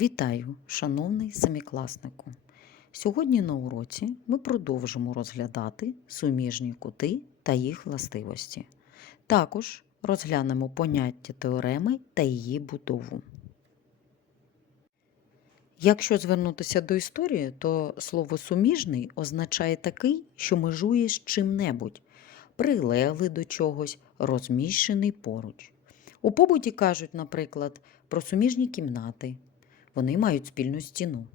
Вітаю, шановний семикласнику! Сьогодні на уроці ми продовжимо розглядати суміжні кути та їх властивості. Також розглянемо поняття теореми та її будову. Якщо звернутися до історії, то слово суміжний означає такий, що межує з чим-небудь, прилеглий до чогось, розміщений поруч. У побуті кажуть, наприклад, про суміжні кімнати. Вони мають спільну стіну.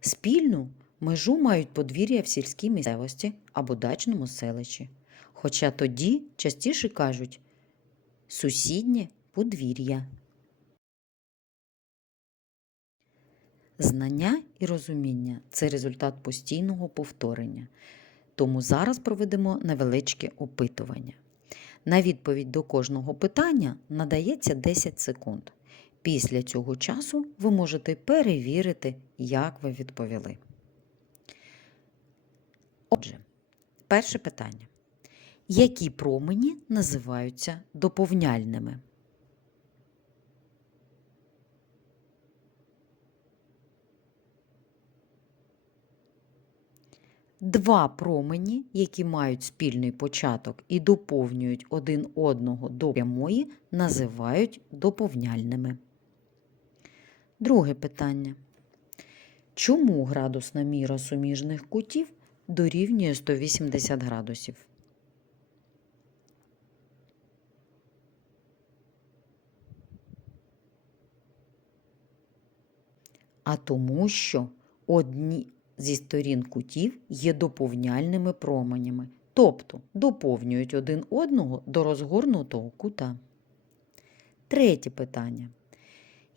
Спільну межу мають подвір'я в сільській місцевості або дачному селищі. Хоча тоді частіше кажуть сусіднє подвір'я. Знання і розуміння це результат постійного повторення. Тому зараз проведемо невеличке опитування. На відповідь до кожного питання надається 10 секунд. Після цього часу ви можете перевірити, як ви відповіли. Отже, перше питання. Які промені називаються доповняльними? Два промені, які мають спільний початок і доповнюють один одного до прямої, називають доповняльними. Друге питання. Чому градусна міра суміжних кутів дорівнює 180 градусів? А тому, що одні зі сторін кутів є доповняльними променями, тобто доповнюють один одного до розгорнутого кута. Третє питання.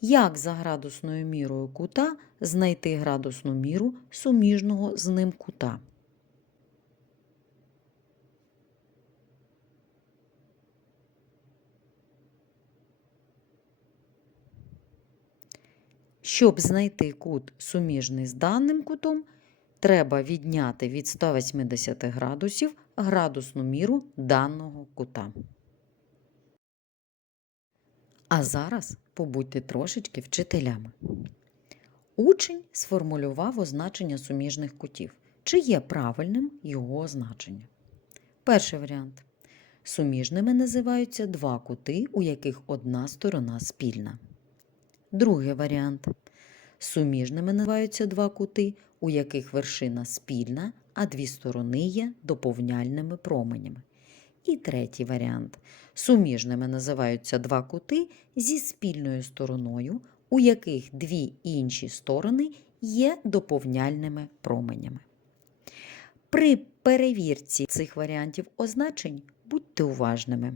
Як за градусною мірою кута знайти градусну міру суміжного з ним кута? Щоб знайти кут суміжний з даним кутом, треба відняти від 180 градусів градусну міру даного кута. А зараз побудьте трошечки вчителями. Учень сформулював означення суміжних кутів. Чи є правильним його означення? Перший варіант. Суміжними називаються два кути, у яких одна сторона спільна. Другий варіант. Суміжними називаються два кути, у яких вершина спільна, а дві сторони є доповняльними променями. І третій варіант. Суміжними називаються два кути зі спільною стороною, у яких дві інші сторони є доповняльними променями. При перевірці цих варіантів означень будьте уважними.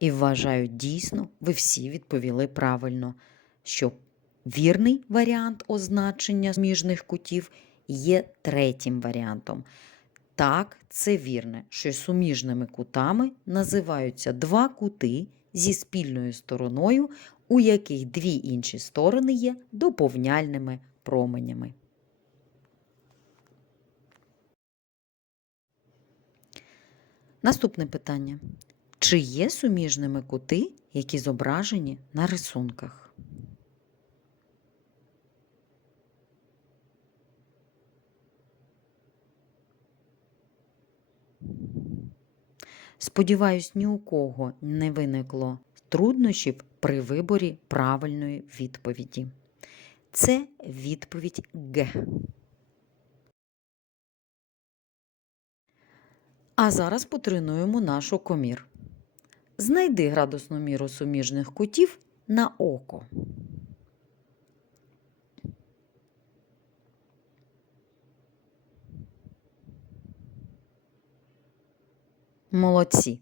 І вважаю, дійсно, ви всі відповіли правильно, що вірний варіант означення суміжних кутів є третім варіантом. Так, це вірне, що суміжними кутами називаються два кути зі спільною стороною, у яких дві інші сторони є доповняльними променями. Наступне питання. Чи є суміжними кути, які зображені на рисунках? Сподіваюсь, ні у кого не виникло труднощів при виборі правильної відповіді. Це відповідь Г. А зараз потренуємо нашу комір. Знайди градусну міру суміжних кутів на око. Молодці.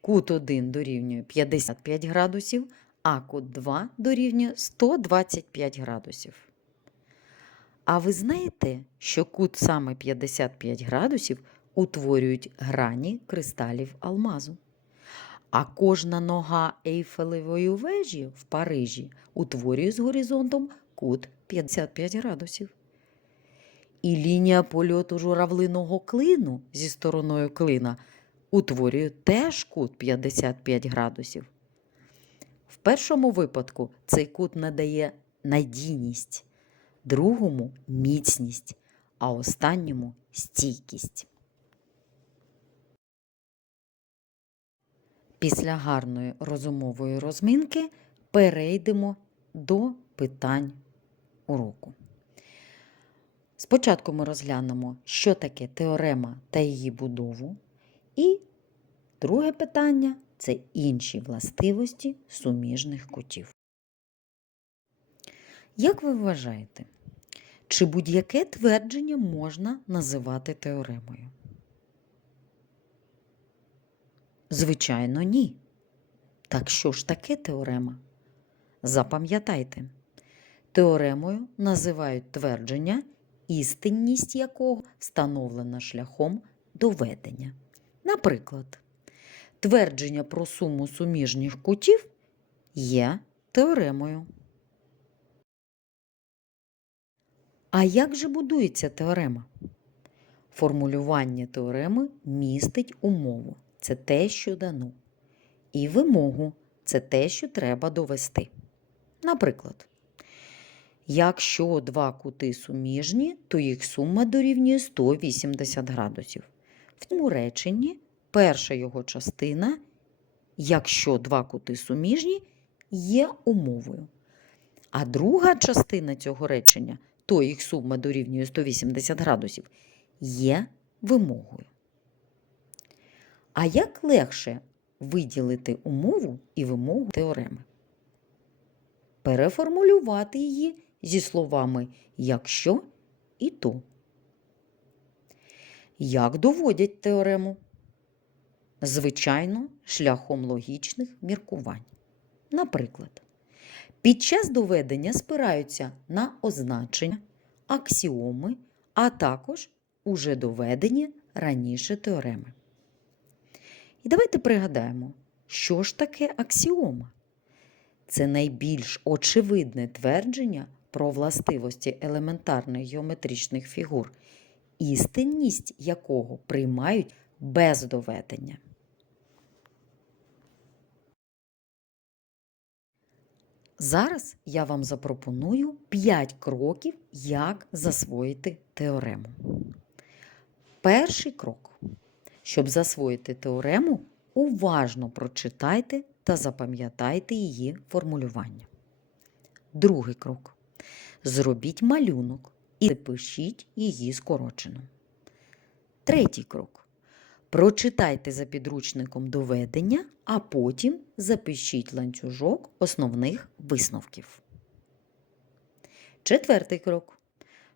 Кут 1 дорівнює 55 градусів, а кут 2 дорівнює 125 градусів. А ви знаєте, що кут саме 55 градусів утворюють грані кристалів алмазу. А кожна нога Ейфелевої вежі в Парижі утворює з горизонтом кут 55 градусів. І лінія польоту журавлиного клину зі стороною клина утворює теж кут 55 градусів. В першому випадку цей кут надає надійність, другому міцність, а останньому стійкість. Після гарної розумової розминки перейдемо до питань уроку. Спочатку ми розглянемо, що таке теорема та її будову. І друге питання це інші властивості суміжних кутів. Як ви вважаєте, чи будь-яке твердження можна називати теоремою? Звичайно, ні. Так що ж таке теорема? Запам'ятайте, теоремою називають твердження, істинність якого встановлена шляхом доведення. Наприклад, твердження про суму суміжніх кутів є теоремою. А як же будується теорема? Формулювання теореми містить умову це те, що дано, і вимогу це те, що треба довести. Наприклад, якщо два кути суміжні, то їх сума дорівнює 180 градусів. В цьому реченні перша його частина, якщо два кути суміжні, є умовою. А друга частина цього речення, то їх сума дорівнює 180 градусів, є вимогою. А як легше виділити умову і вимогу теореми? Переформулювати її зі словами якщо і то. Як доводять теорему? Звичайно, шляхом логічних міркувань. Наприклад, під час доведення спираються на означення, аксіоми, а також уже доведені раніше теореми. І давайте пригадаємо, що ж таке аксіома? Це найбільш очевидне твердження про властивості елементарних геометричних фігур, істинність якого приймають без доведення. Зараз я вам запропоную 5 кроків, як засвоїти теорему. Перший крок. Щоб засвоїти теорему, уважно прочитайте та запам'ятайте її формулювання. Другий крок. Зробіть малюнок і запишіть її скорочено. Третій крок. Прочитайте за підручником доведення, а потім запишіть ланцюжок основних висновків. Четвертий крок.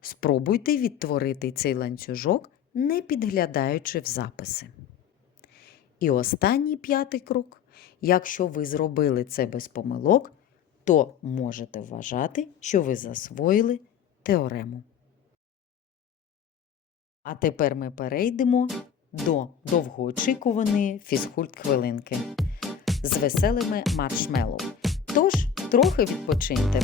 Спробуйте відтворити цей ланцюжок, не підглядаючи в записи. І останній п'ятий крок. Якщо ви зробили це без помилок, то можете вважати, що ви засвоїли теорему. А тепер ми перейдемо до довгоочікуваної фізкульт-хвилинки з веселими маршмеллоу. Тож трохи відпочиньте.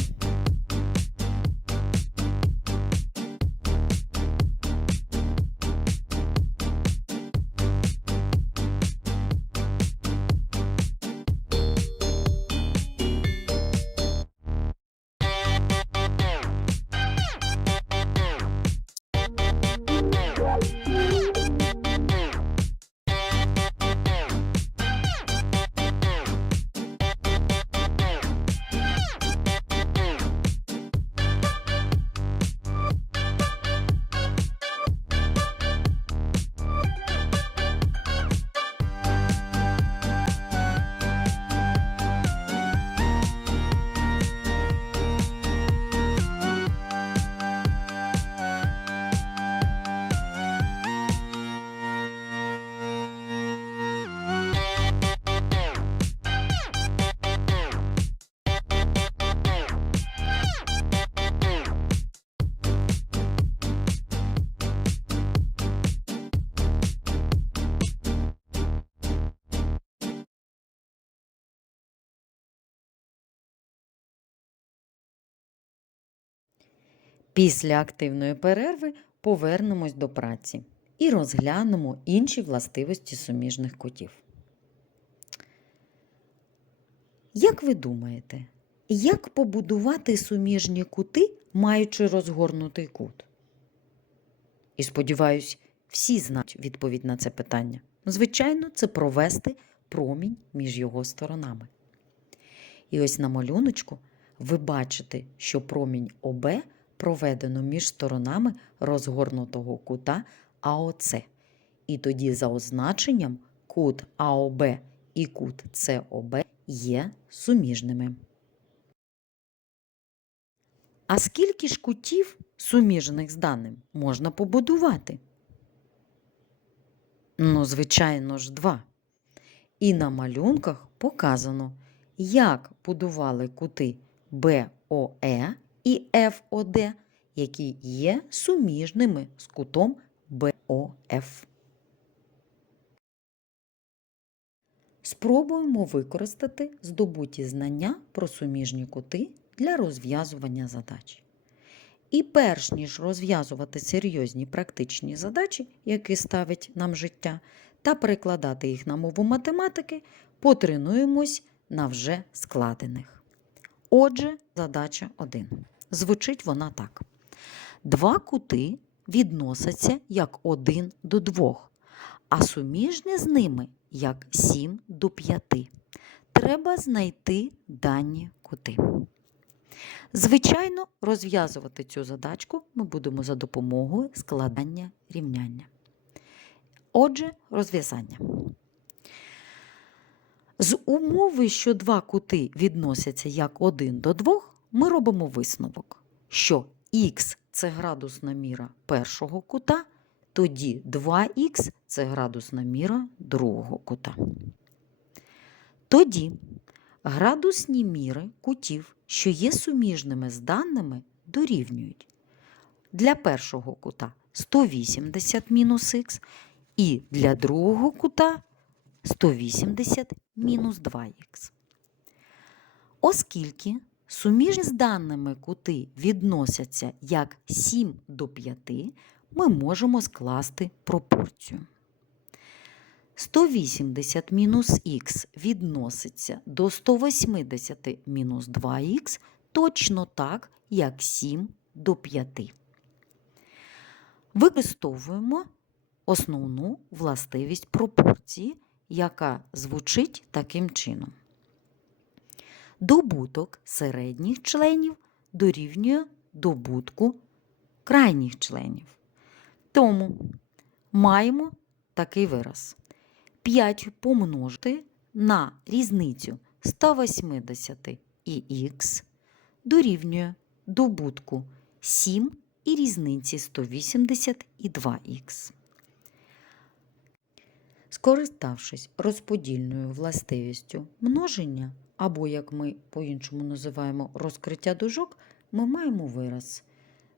Після активної перерви повернемось до праці і розглянемо інші властивості суміжних кутів. Як ви думаєте, як побудувати суміжні кути, маючи розгорнутий кут? І сподіваюсь, всі знають відповідь на це питання. Звичайно, це провести промінь між його сторонами. І ось на малюночку ви бачите, що промінь ОБ проведено між сторонами розгорнутого кута АОЦ. І тоді за означенням кут АОБ і кут СОБ є суміжними. А скільки ж кутів, суміжних з даним, можна побудувати? Ну, звичайно ж, два. І на малюнках показано, як будували кути БОЕ і ФОД, які є суміжними з кутом БОФ. Спробуємо використати здобуті знання про суміжні кути для розв'язування задач. І перш ніж розв'язувати серйозні практичні задачі, які ставить нам життя, та перекладати їх на мову математики, потренуємось на вже складених. Отже, задача 1. Звучить вона так: два кути відносяться як 1 до 2, а суміжні з ними як 7 до 5. Треба знайти дані кути. Звичайно, розв'язувати цю задачку ми будемо за допомогою складання рівняння. Отже, розв'язання. З умови, що два кути відносяться як 1 до 2, ми робимо висновок, що х це градусна міра першого кута, тоді 2х це градусна міра другого кута. Тоді градусні міри кутів, що є суміжними з даними, дорівнюють. Для першого кута 180 мінус х і для другого кута 180 мінус 2х. Оскільки суміжні з даними кути відносяться як 7 до 5, ми можемо скласти пропорцію. 180 мінус х відноситься до 180 мінус 2х точно так, як 7 до 5. Використовуємо основну властивість пропорції, яка звучить таким чином. Добуток середніх членів дорівнює добутку крайніх членів. Тому маємо такий вираз. 5 помножити на різницю 180 і х дорівнює добутку 7 і різниці 180 і 2х. Скориставшись розподільною властивістю множення, або, як ми по-іншому називаємо розкриття дужок, ми маємо вираз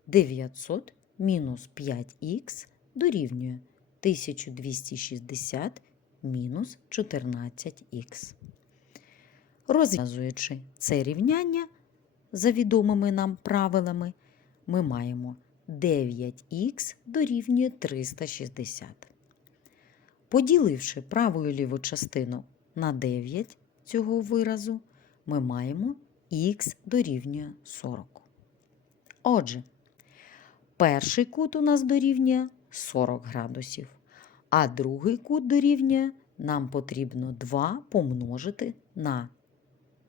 900 мінус 5х дорівнює 1260 мінус 14х. Розв'язуючи це рівняння за відомими нам правилами, ми маємо 9х дорівнює 360. Поділивши праву і ліву частину на 9 цього виразу, ми маємо х дорівнює 40. Отже, перший кут у нас дорівнює 40 градусів, а другий кут дорівнює нам потрібно 2 помножити на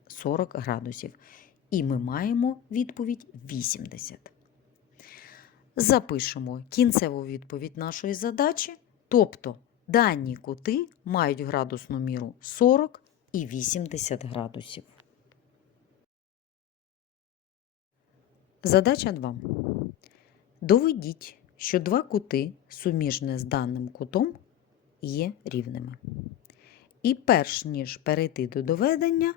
40 градусів. І ми маємо відповідь 80. Запишемо кінцеву відповідь нашої задачі, тобто дані кути мають градусну міру 40 і 80 градусів. Задача 2. Доведіть, що два кути, суміжне з даним кутом, є рівними. І перш ніж перейти до доведення,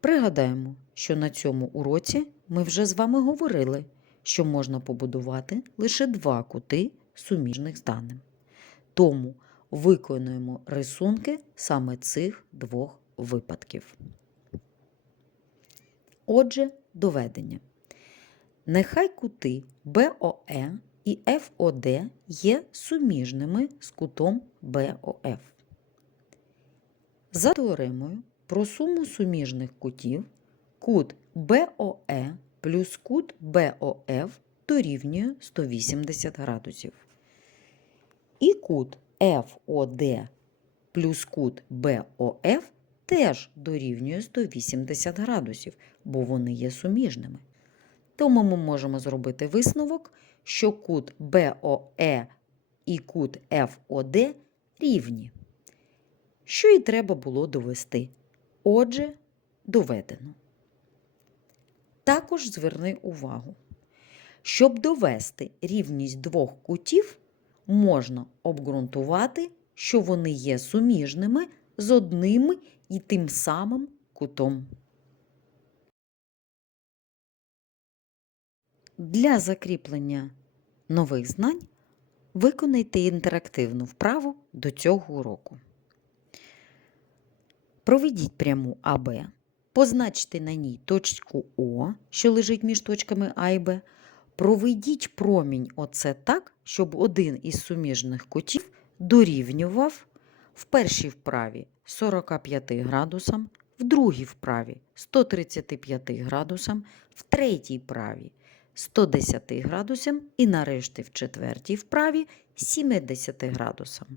пригадаємо, що на цьому уроці ми вже з вами говорили, що можна побудувати лише два кути, суміжних з даним. Тому виконуємо рисунки саме цих двох випадків. Отже, доведення. Нехай кути БОЕ і FOD є суміжними з кутом BOF. За теоремою про суму суміжних кутів кут BOE плюс кут BOF дорівнює 180 градусів. І кут FOD плюс кут BOF теж дорівнює 180 градусів, бо вони є суміжними. Тому ми можемо зробити висновок, що кут BOE і кут FOD рівні. Що і треба було довести. Отже, доведено. Також зверни увагу, щоб довести рівність двох кутів, можна обґрунтувати, що вони є суміжними з одним і тим самим кутом. Для закріплення нових знань виконайте інтерактивну вправу до цього уроку. Проведіть пряму АБ, позначте на ній точку О, що лежить між точками А і Б. Проведіть промінь ОС так, щоб один із суміжних кутів дорівнював в першій вправі 45 градусам, в другій вправі 135 градусам, в третій вправі 110 градусам і нарешті в четвертій вправі 70 градусам.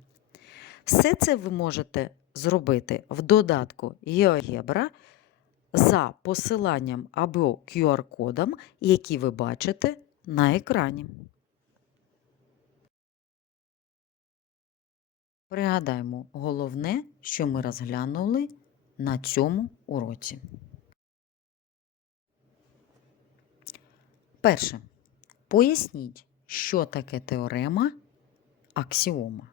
Все це ви можете зробити в додатку GeoGebra за посиланням або QR-кодом, які ви бачите на екрані. Пригадаємо головне, що ми розглянули на цьому уроці. Перше. Поясніть, що таке теорема, аксіома.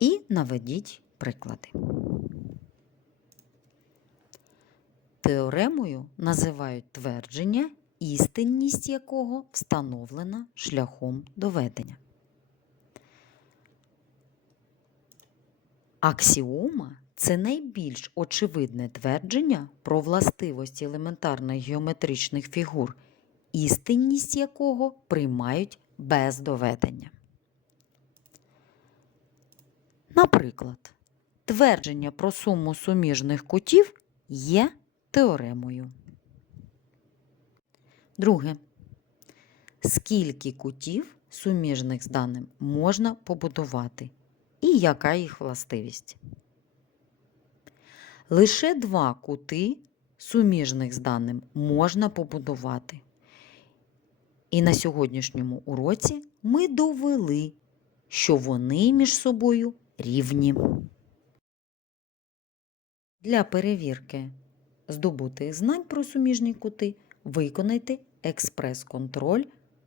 І наведіть приклади. Теоремою називають твердження, істинність якого встановлена шляхом доведення. Аксіома це найбільш очевидне твердження про властивості елементарних геометричних фігур, істинність якого приймають без доведення. Наприклад, твердження про суму суміжних кутів є теоремою. Друге. Скільки кутів суміжних з даним можна побудувати? Яка їх властивість? Лише два кути суміжних з даним можна побудувати. І на сьогоднішньому уроці ми довели, що вони між собою рівні. Для перевірки здобутих знань про суміжні кути виконайте експрес-контроль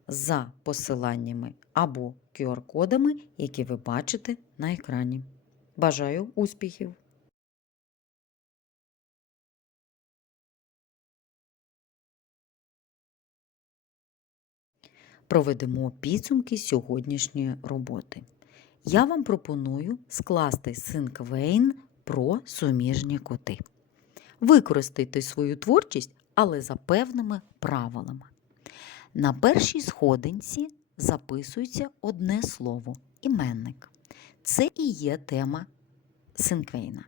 за посиланнями або QR-кодами, які ви бачите на екрані. Бажаю успіхів! Проведемо підсумки сьогоднішньої роботи. Я вам пропоную скласти синквейн про суміжні коти. Використайте свою творчість, але за певними правилами. На першій сходинці записується одне слово іменник. Це і є тема синквейна.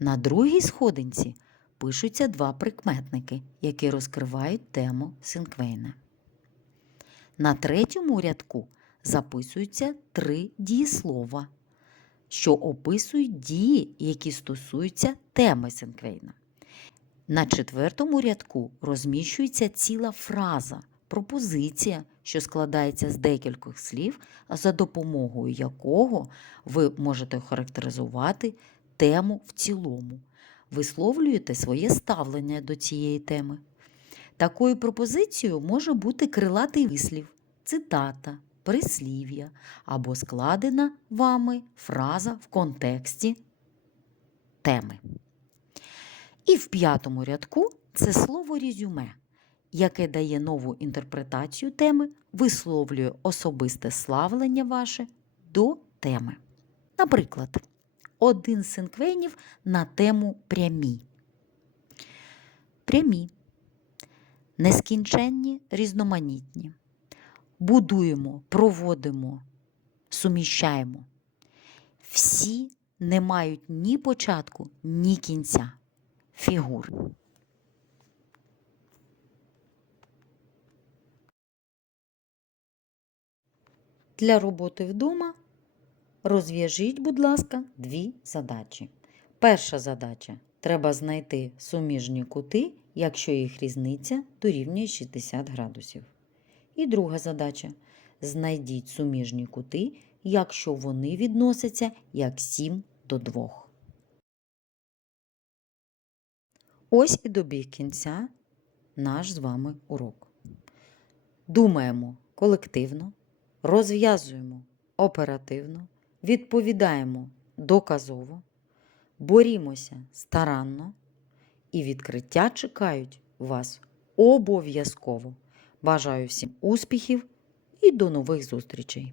На другій сходинці пишуться два прикметники, які розкривають тему синквейна. На третьому рядку записуються три дієслова, що описують дії, які стосуються теми синквейна. На четвертому рядку розміщується ціла фраза, пропозиція, що складається з декількох слів, за допомогою якого ви можете характеризувати тему в цілому, висловлюєте своє ставлення до цієї теми. Такою пропозицією може бути крилатий вислів, цитата, прислів'я або складена вами фраза в контексті теми. І в п'ятому рядку це слово резюме, яке дає нову інтерпретацію теми, висловлює особисте славлення ваше до теми. Наприклад, один з синквенів на тему прямі. Прямі, нескінченні, різноманітні. будуємо, проводимо, суміщаємо. Всі не мають ні початку, ні кінця фігур. Для роботи вдома розв'яжіть, будь ласка, дві задачі. Перша задача треба знайти суміжні кути, якщо їх різниця дорівнює 60 градусів. І друга задача знайдіть суміжні кути, якщо вони відносяться як 7 до 2. Ось і добіг кінця наш з вами урок. Думаємо колективно, розв'язуємо оперативно, відповідаємо доказово, борімося старанно і відкриття чекають вас обов'язково. Бажаю всім успіхів і до нових зустрічей!